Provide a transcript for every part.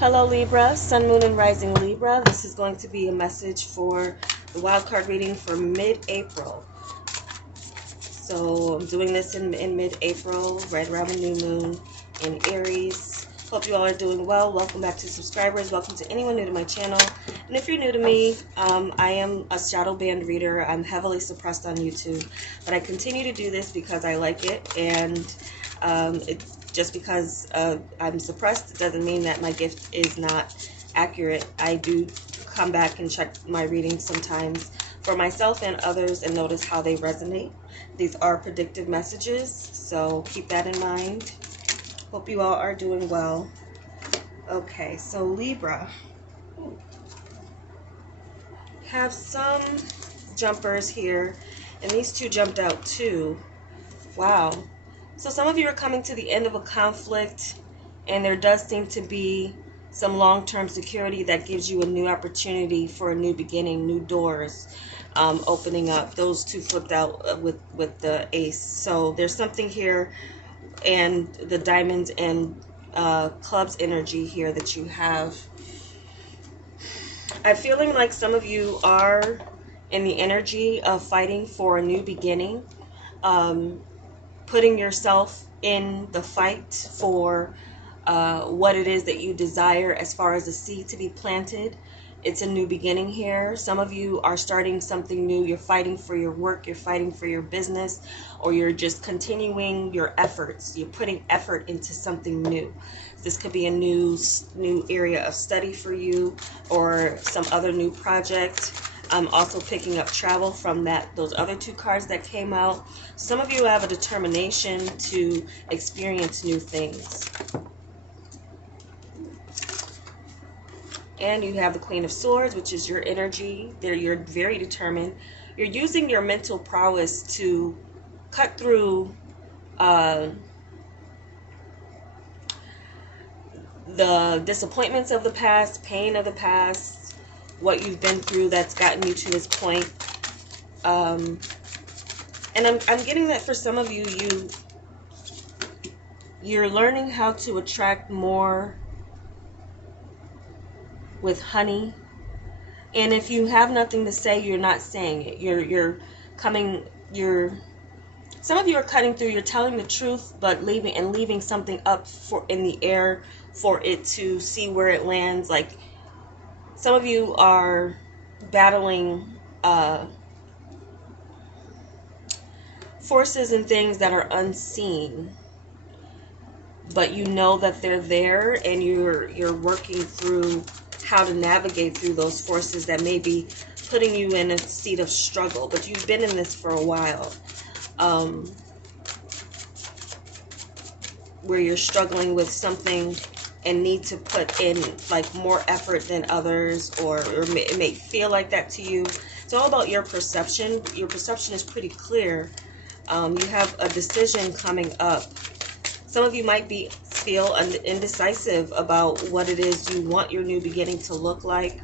Hello Libra, Sun, Moon, and Rising Libra. This is going to be a message for the wild card reading for mid-April. So I'm doing this in mid-April, right around the new moon in Aries. Hope you all are doing well. Welcome back to subscribers. Welcome to anyone new to my channel. And if you're new to me, I am a shadow band reader. I'm heavily suppressed on YouTube, but I continue to do this because I like it, and it's just because I'm suppressed doesn't mean that my gift is not accurate. I do come back and check my readings sometimes for myself and others and notice how they resonate. These are predictive messages, so keep that in mind. Hope you all are doing well. Okay, so Libra. Have some jumpers here, and these two jumped out too. Wow. So some of you are coming to the end of a conflict, and there does seem to be some long-term security that gives you a new opportunity for a new beginning, new doors opening up. Those two flipped out with the ace. So there's something here, and the diamonds and clubs energy here that you have. I'm feeling like some of you are in the energy of fighting for a new beginning. Putting yourself in the fight for what it is that you desire as far as a seed to be planted. It's a new beginning here. Some of you are starting something new. You're fighting for your work, you're fighting for your business, or you're just continuing your efforts. You're putting effort into something new. This could be a new area of study for you, or some other new project. I'm also picking up travel from those other two cards that came out. Some of you have a determination to experience new things. And you have the Queen of Swords, which is your energy. You're very determined. You're using your mental prowess to cut through the disappointments of the past, pain of the past, what you've been through that's gotten you to this point. And I'm getting that for some of you, you're learning how to attract more with honey. And if you have nothing to say, you're not saying it. Some of you are cutting through, you're telling the truth, but leaving something up in the air for it to see where it lands. Like, some of you are battling forces and things that are unseen, but you know that they're there, and you're working through how to navigate through those forces that may be putting you in a seat of struggle. But you've been in this for a while, where you're struggling with something and need to put in like more effort than others, or it may feel like that to you. It's all about your perception. Your perception is pretty clear. You have a decision coming up. Some of you might feel indecisive about what it is you want your new beginning to look like.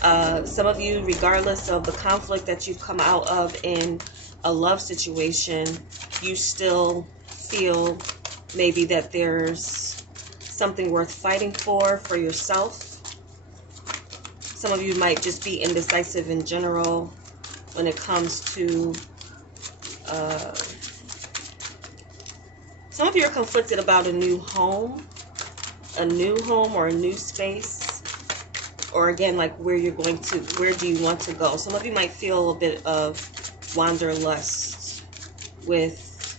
Some of you, regardless of the conflict that you've come out of in a love situation, you still feel maybe that there's something worth fighting for yourself. Some of you might just be indecisive in general when it comes to some of you are conflicted about a new home or a new space, or again, like where do you want to go. Some of you might feel a bit of wanderlust with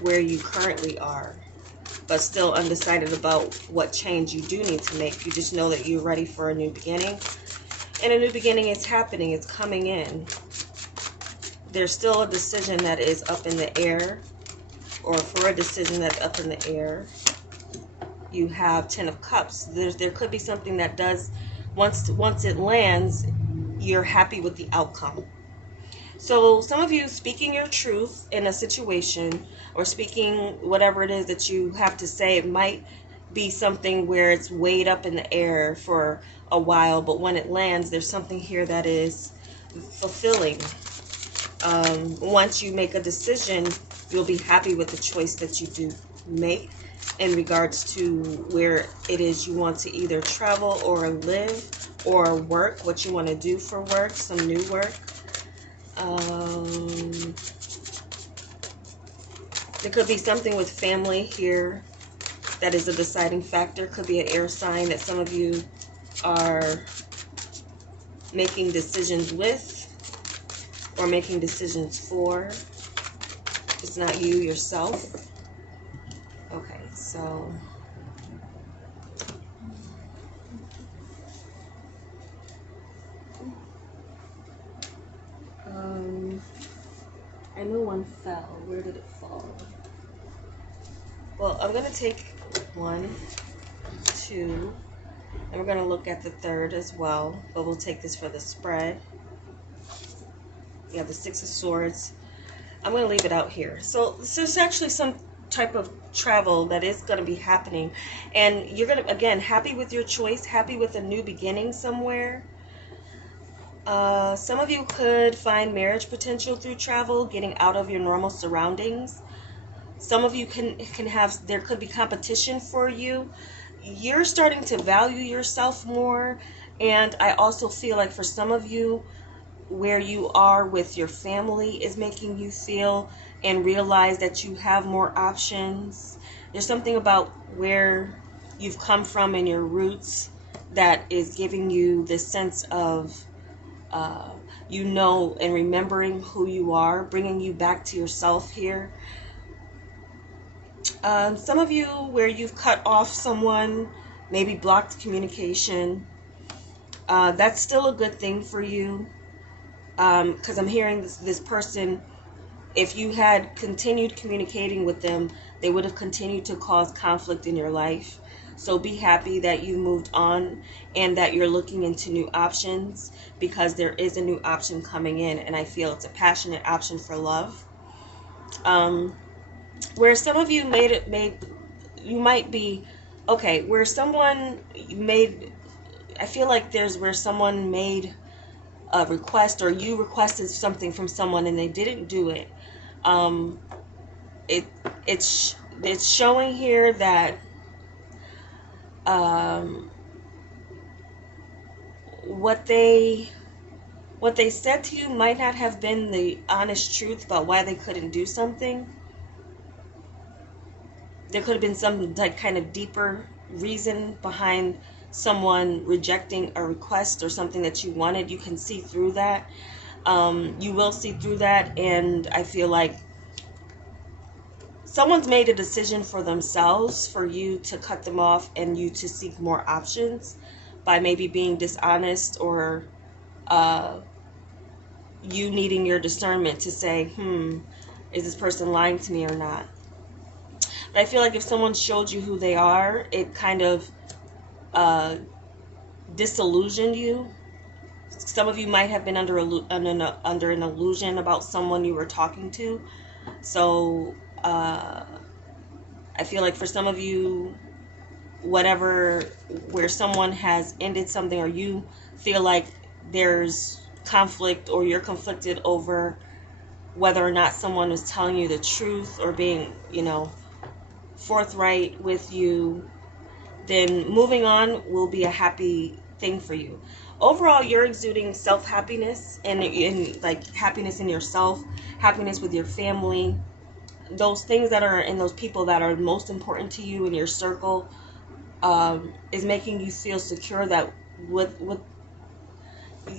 where you currently are, but still undecided about what change you do need to make. You just know that you're ready for a new beginning, and a new beginning is happening. It's coming in. There's still a decision that is up in the air, or for a decision that's up in the air. You have Ten of Cups. There could be something that does, once it lands, you're happy with the outcome. So some of you speaking your truth in a situation, or speaking whatever it is that you have to say, it might be something where it's weighed up in the air for a while, but when it lands, there's something here that is fulfilling. Once you make a decision, you'll be happy with the choice that you do make. in regards to where it is you want to either travel or live or work, what you want to do for work, some new work. There could be something with family here that is a deciding factor. Could be an air sign that some of you are making decisions with or making decisions for. It's not you yourself. Okay, so I know one fell. Where did it fall? Well, I'm going to take 1, 2, and we're going to look at the third as well, but we'll take this for the spread. You have the 6 of Swords. I'm going to leave it out here. So there's actually some type of travel that is going to be happening, and you're going to, again, happy with your choice, happy with a new beginning somewhere. Some of you could find marriage potential through travel, getting out of your normal surroundings. Some of you can have, there could be competition for you. You're starting to value yourself more, and I also feel like for some of you, where you are with your family is making you feel and realize that you have more options. There's something about where you've come from and your roots that is giving you this sense of and remembering who you are, bringing you back to yourself here. Some of you where you've cut off someone, maybe blocked communication, that's still a good thing for you, because I'm hearing this person, if you had continued communicating with them, they would have continued to cause conflict in your life. So be happy that you moved on and that you're looking into new options, because there is a new option coming in, and I feel it's a passionate option for love. Where some of you you might be, okay, where someone made, I feel like there's where someone made a request, or you requested something from someone and they didn't do it. It's showing here that what they said to you might not have been the honest truth about why they couldn't do something. There could have been some like kind of deeper reason behind someone rejecting a request or something that you wanted. You can see through that. You will see through that, and I feel like someone's made a decision for themselves for you to cut them off and you to seek more options by maybe being dishonest, or you needing your discernment to say, is this person lying to me or not? But I feel like if someone showed you who they are, it kind of disillusioned you. Some of you might have been under an illusion about someone you were talking to. So I feel like for some of you, where someone has ended something, or you feel like there's conflict, or you're conflicted over whether or not someone was telling you the truth or being, forthright with you, then moving on will be a happy thing for you. Overall, you're exuding self-happiness and like happiness in yourself, happiness with your family, those things that are in those people that are most important to you in your circle, is making you feel secure that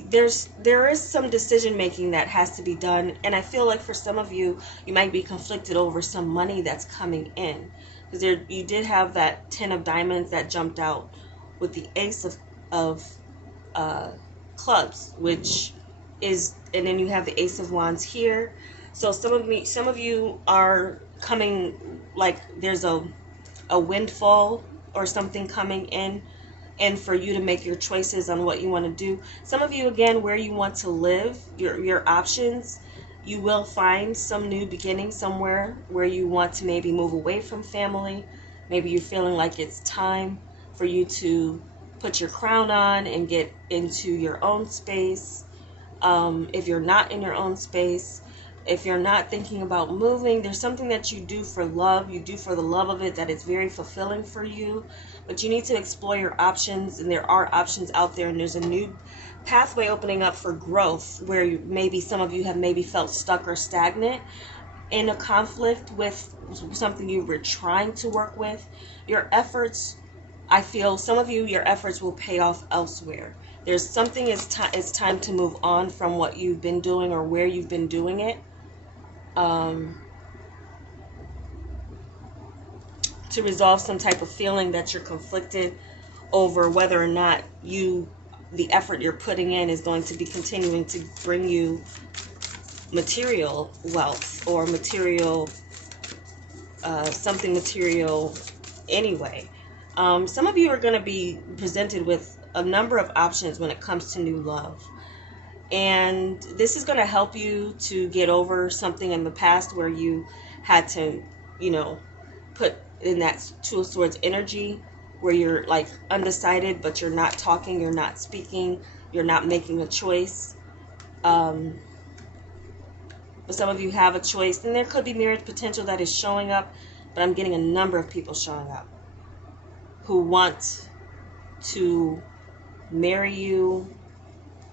there is some decision making that has to be done. And I feel like for some of you, you might be conflicted over some money that's coming in, because you did have that 10 of diamonds that jumped out with the ace of clubs, which is, and then you have the ace of wands here. So some of you are coming, like there's a windfall or something coming in, and for you to make your choices on what you want to do. Some of you, again, where you want to live, your options, you will find some new beginning somewhere where you want to maybe move away from family. Maybe you're feeling like it's time for you to put your crown on and get into your own space. If you're not in your own space, If you're not thinking about moving, there's something that you do for love. You do for the love of it that is very fulfilling for you. But you need to explore your options, and there are options out there, and there's a new pathway opening up for growth where maybe some of you have maybe felt stuck or stagnant in a conflict with something you were trying to work with. Your efforts, I feel some of you, your efforts will pay off elsewhere. There's something, it's time to move on from what you've been doing or where you've been doing it. To resolve some type of feeling that you're conflicted over whether or not the effort you're putting in is going to be continuing to bring you material wealth or material, something material anyway. Some of you are going to be presented with a number of options when it comes to new love. And this is going to help you to get over something in the past where you had to, put in that Two of Swords energy where you're like undecided, but you're not talking, you're not speaking, you're not making a choice. But some of you have a choice, and there could be marriage potential that is showing up, but I'm getting a number of people showing up who want to marry you,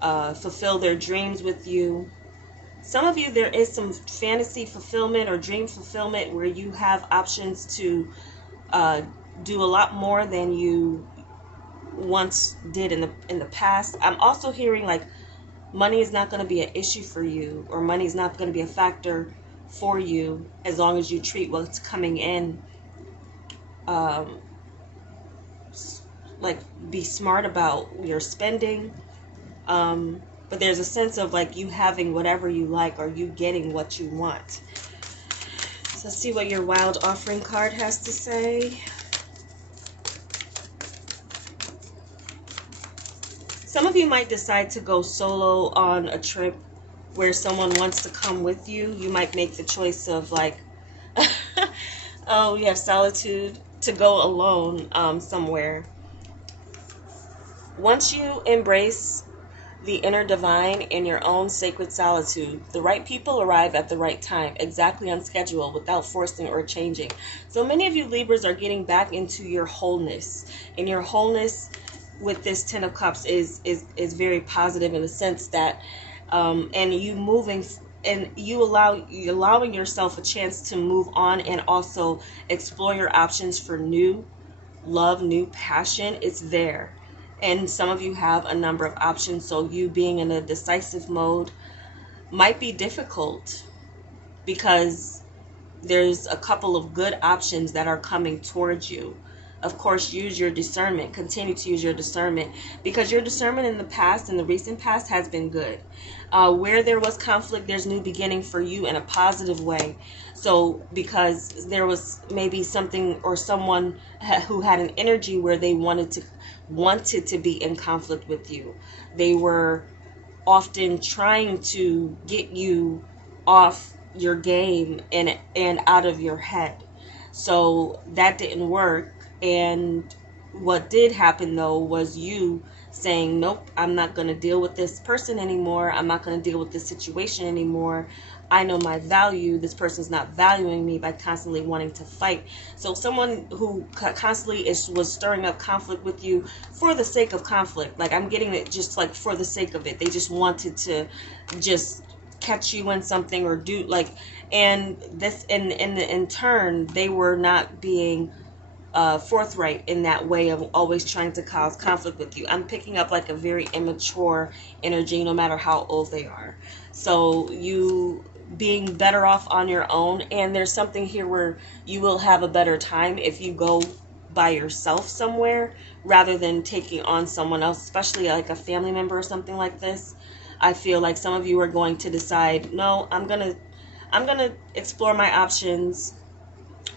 fulfill their dreams with you. Some of you, there is some fantasy fulfillment or dream fulfillment where you have options to do a lot more than you once did in the past. I'm also hearing like money is not going to be an issue for you, or money is not going to be a factor for you as long as you treat what's coming in. Like be smart about your spending. But there's a sense of like you having whatever you like, or you getting what you want. So let's see what your Wild Offering card has to say. Some of you might decide to go solo on a trip where someone wants to come with you. You might make the choice of like, oh, you have solitude, to go alone somewhere. Once you embrace the inner divine in your own sacred solitude, the right people arrive at the right time, exactly on schedule, without forcing or changing. So many of you Libras are getting back into your wholeness, and your wholeness with this Ten of Cups is very positive in the sense that and you moving and you allowing yourself a chance to move on and also explore your options for new love, new passion. It's there. And some of you have a number of options, so you being in a decisive mode might be difficult because there's a couple of good options that are coming towards you. Of course, use your discernment. Continue to use your discernment, because your discernment in the past, in the recent past, has been good. Where there was conflict, there's new beginning for you in a positive way. So because there was maybe something or someone who had an energy where they wanted to be in conflict with you. They were often trying to get you off your game and out of your head. So that didn't work. And what did happen though was you saying, nope, I'm not going to deal with this person anymore. I'm not going to deal with this situation anymore. I know my value. This person's not valuing me by constantly wanting to fight. So someone who constantly was stirring up conflict with you for the sake of conflict. Like I'm getting it just like for the sake of it. They just wanted to just catch you in something or do like, and this in turn, they were not being forthright in that way of always trying to cause conflict with you. I'm picking up like a very immature energy, no matter how old they are. So you being better off on your own, and there's something here where you will have a better time if you go by yourself somewhere rather than taking on someone else, especially like a family member or something like this. I feel like some of you are going to decide, no, I'm gonna explore my options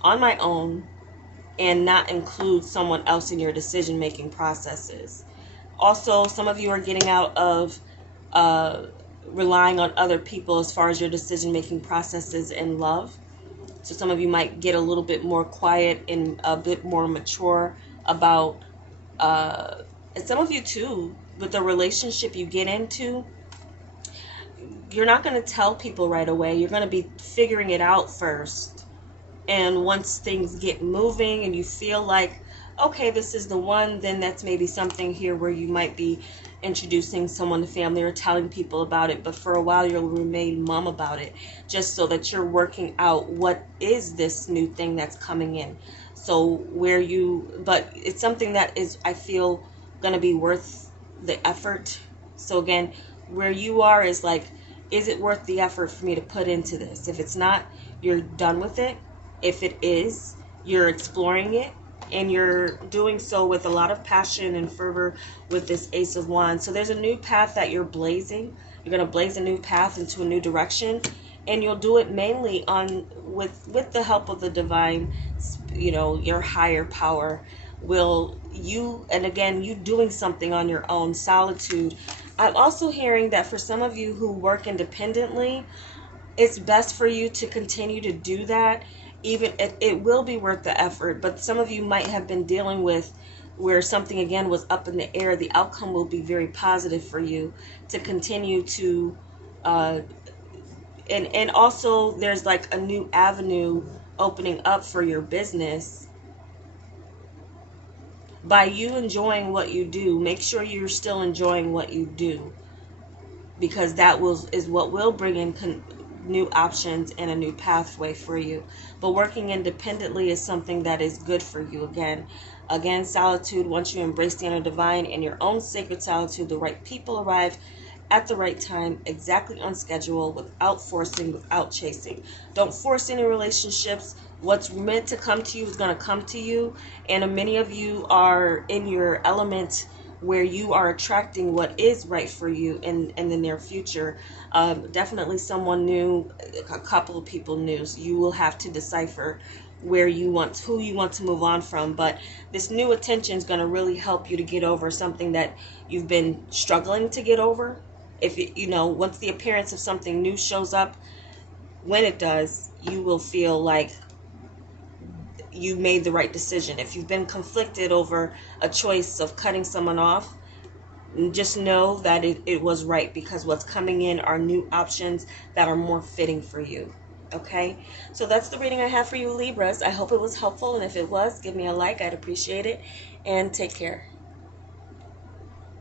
on my own and not include someone else in your decision-making processes. Also, some of you are getting out of relying on other people as far as your decision-making processes in love. So some of you might get a little bit more quiet and a bit more mature about, and some of you too, with the relationship you get into, you're not going to tell people right away. You're going to be figuring it out first. And once things get moving and you feel like, okay, this is the one, then that's maybe something here where you might be introducing someone to family or telling people about it. But for a while, you'll remain mum about it, just so that you're working out what is this new thing that's coming in. So but it's something that is, I feel, going to be worth the effort. So again, where you are is like, is it worth the effort for me to put into this? If it's not, you're done with it. If it is, you're exploring it, and you're doing so with a lot of passion and fervor with this Ace of Wands. So there's a new path that you're blazing. You're going to blaze a new path into a new direction, and you'll do it mainly with the help of the divine, your higher power. And again, you doing something on your own, solitude. I'm also hearing that for some of you who work independently, it's best for you to continue to do that. Even it will be worth the effort, but some of you might have been dealing with where something again was up in the air. The outcome will be very positive for you to continue to and also there's like a new avenue opening up for your business by you enjoying what you do. Make sure you're still enjoying what you do, because that is what will bring in new options and a new pathway for you. But working independently is something that is good for you. Again, solitude. Once you embrace the inner divine and your own sacred solitude, the right people arrive at the right time, exactly on schedule, without forcing, without chasing. Don't force any relationships. What's meant to come to you is going to come to you. And many of you are in your element where you are attracting what is right for you in the near future. Definitely someone new, a couple of people new. So you will have to decipher who you want to move on from. But this new attention is going to really help you to get over something that you've been struggling to get over. If once the appearance of something new shows up, when it does, you will feel like you made the right decision. If you've been conflicted over a choice of cutting someone off, just know that it was right, because what's coming in are new options that are more fitting for you. Okay, so that's the reading I have for you, Libras. I hope it was helpful, and if it was, give me a like. I'd appreciate it, and take care.